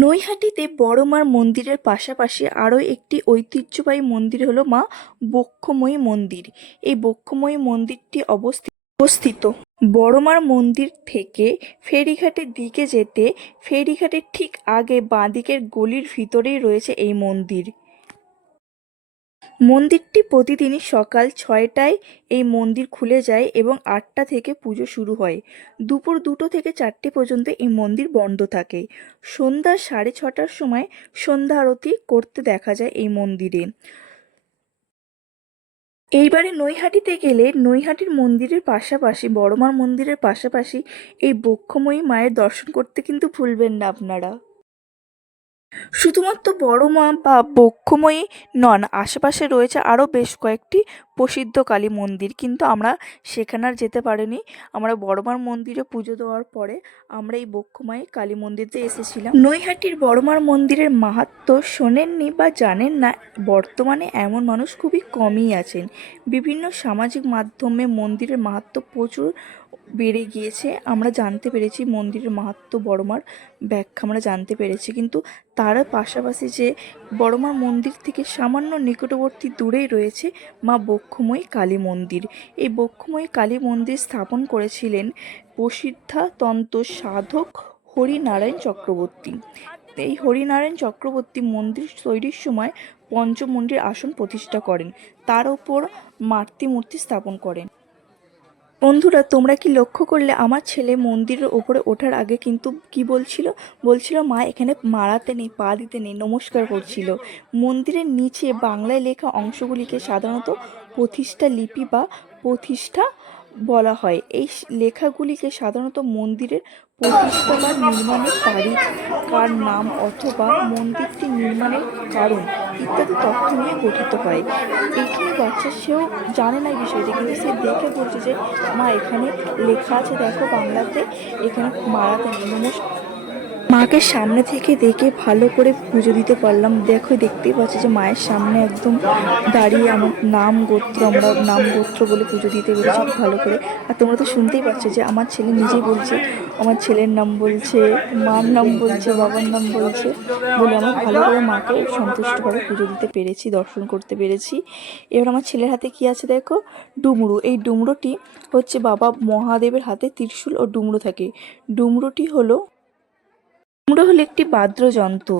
নৈহাটিতে বড় মার মন্দিরের পাশাপাশি আরও একটি ঐতিহ্যবাহী মন্দির হলো মা বক্ষময়ী মন্দির। এই বক্ষময়ী মন্দিরটি অবস্থিত। অবস্থিত বড়মার মন্দির থেকে ফেরিঘাটের দিকে যেতে, ফেরিঘাটের ঠিক আগে বাঁদিকের গলির ভিতরেই রয়েছে এই মন্দির। মন্দিরটি প্রতিদিনই সকাল ছয়টায় এই মন্দির খুলে যায় এবং আটটা থেকে পুজো শুরু হয়। দুপুর দুটো থেকে চারটে পর্যন্ত এই মন্দির বন্ধ থাকে। সন্ধ্যা সাড়ে ছটার সময় সন্ধ্যা আরতি করতে দেখা যায় এই মন্দিরে। এইবারে নৈহাটিতে গেলে নৈহাটির মন্দিরের পাশাপাশি, বড়মার মন্দিরের পাশাপাশি এই বক্ষময়ী মায়ের দর্শন করতে কিন্তু ভুলবেন না আপনারা। শুধুমাত্র বড় মা বা বক্ষময়ী নন, আশেপাশে রয়েছে আরও বেশ কয়েকটি প্রসিদ্ধ কালী মন্দির। কিন্তু আমরা সেখানে আর যেতে পারিনি। আমরা বড়মার মন্দিরে পুজো দেওয়ার পরে আমরা এই বক্ষময়ী কালী মন্দিরতে এসেছিলাম। নৈহাটির বড়মার মন্দিরের মাহাত্ম্য শোনেননি বা জানেন না, বর্তমানে এমন মানুষ খুবই কমই আছেন। বিভিন্ন সামাজিক মাধ্যমে মন্দিরের মাহাত্ম্য প্রচুর বেড়ে গিয়েছে। আমরা জানতে পেরেছি মন্দিরের মাহাত্ম্য বড়মার ব্যাখ্যা আমরা জানতে পেরেছি। কিন্তু তার পাশাপাশি যে বড়মার মন্দির থেকে সামান্য নিকটবর্তী দূরেই রয়েছে মা বক্ষময়ী কালী মন্দির। এই বক্ষময়ী কালী মন্দির স্থাপন করেছিলেন প্রসিদ্ধা তন্ত্র সাধক হরিনারায়ণ চক্রবর্তী। এই হরিনারায়ণ চক্রবর্তী মন্দির তৈরির সময় পঞ্চমন্ডির আসন প্রতিষ্ঠা করেন। তার ওপর মাতৃমূর্তি স্থাপন করেন। বন্ধুরা, তোমরা কি লক্ষ্য করলে আমার ছেলে মন্দিরের ওপরে ওঠার আগে কিন্তু কি বলছিল? বলছিল, মা, এখানে মারাতে নেই, পা দিতে নেই, নমস্কার করছিল। মন্দিরের নিচে বাংলায় লেখা অংশগুলিকে সাধারণত প্রতিষ্ঠা লিপি বা প্রতিষ্ঠা বলা হয়। এই লেখাগুলিকে সাধারণত মন্দিরের প্রতিষ্ঠা বা নির্মাণের তারিখ, কার নাম অথবা মন্দিরটি নির্মাণের কারণ। ইত্যাদি তথ্য নিয়ে গঠিত হয়। এখানে বাচ্চা সেও জানে না বিষয়টি, কিন্তু সে দেখে বলছে যে, মা, এখানে লেখা আছে, দেখো বাংলাতে, এখানে মারাতে নমস্কার মাকে সামনে থেকে দেখে ভালো করে পুজো দিতে পারলাম। দেখো, দেখতেই পাচ্ছি যে মায়ের সামনে একদম দাঁড়িয়ে আমার নাম গোত্র, আমরা নাম গোত্র বলে পুজো দিতে পেরেছি ভালো করে। আর তোমরা তো শুনতেই পাচ্ছ যে আমার ছেলে নিজেই বলছে, আমার ছেলের নাম বলছে, মার নাম বলছে, বাবার নাম বলছে বলে আমার ভালো করে মাকে সন্তুষ্টভাবে পুজো দিতে পেরেছি, দর্শন করতে পেরেছি। এবার আমার ছেলের হাতে কি আছে দেখো? ডুমরু। এই ডুমরুটি হচ্ছে বাবা মহাদেবের হাতে ত্রিশূল ও ডুমরু থাকে। ডুমরুটি হলো ডুমরু হল একটি বাদ্যযন্ত্র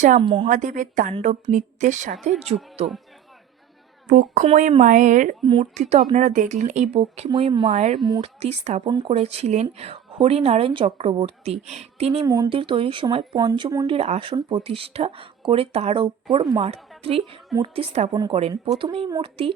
যা মহাদেবের তাণ্ডব নৃত্যের সাথে যুক্ত। বক্ষময়ী মায়ের মূর্তি তো আপনারা দেখলেন, এই বক্ষময়ী মায়ের মূর্তি স্থাপন করেছিলেন হরিনারায়ণ চক্রবর্তী। তিনি মন্দির তৈরির সময় পঞ্চমন্ডির আসন প্রতিষ্ঠা করে তার ওপর মাতৃ মূর্তি স্থাপন করেন। প্রথমে এই মূর্তি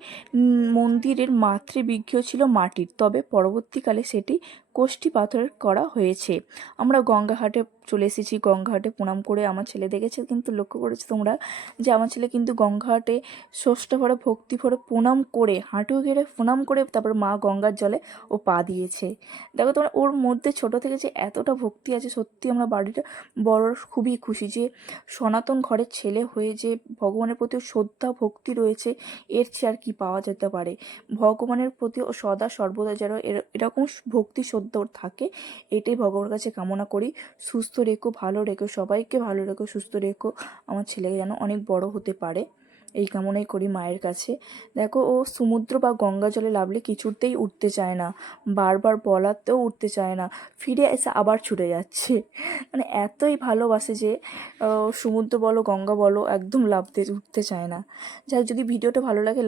মন্দিরের মাতৃবিগ্রহ ছিল মাটির, তবে পরবর্তীকালে সেটি কোষ্ঠী পাথরের করা হয়েছে। আমরা গঙ্গাঘাটে চলে এসেছি গঙ্গাঘাটে প্রণাম করে আমার ছেলে দেখেছে, কিন্তু লক্ষ্য করেছ তোমরা যে আমার ছেলে কিন্তু গঙ্গাঘাটে ষষ্ঠ ভরে ভক্তি ভরে প্রণাম করে, হাঁটু ঘেরে প্রণাম করে তারপর মা গঙ্গার জলে ও পা দিয়েছে। দেখো তোমরা, ওর মধ্যে ছোট থেকে যে এতটা ভক্তি আছে সত্যি আমরা বাড়িটা বড় খুবই খুশি যে সনাতন ঘরের ছেলে হয়ে যে ভগবানের প্রতি শ্রদ্ধা, ভক্তি রয়েছে, এর চেয়ে আর কি পাওয়া যেতে পারে। ভগবানের প্রতি ও সদা সর্বদা যেন এর- এরকম ভক্তি, শ্রদ্ধা ওর থাকে। এটাই ভগবানের কাছে কামনা করি। সুস্থ রেখো, ভালো রেখো, সবাইকে ভালো রেখো, সুস্থ রেখো। আমার ছেলে যেন অনেক বড় হতে পারে। এই কামনাই করি মায়ের কাছে। দেখো, ও সমুদ্র বা গঙ্গা জলে লাভলে কিছুতেই উঠতে চায় না। বারবার বলাতেও উঠতে চায় না। ফিরে এসে আবার ছুটে যাচ্ছে। মানে এতই ভালোবাসে যে সমুদ্র বলো, গঙ্গা বলো, একদম লাভতে উঠতে চায় না। যাই যদি ভিডিওটা ভালো লাগে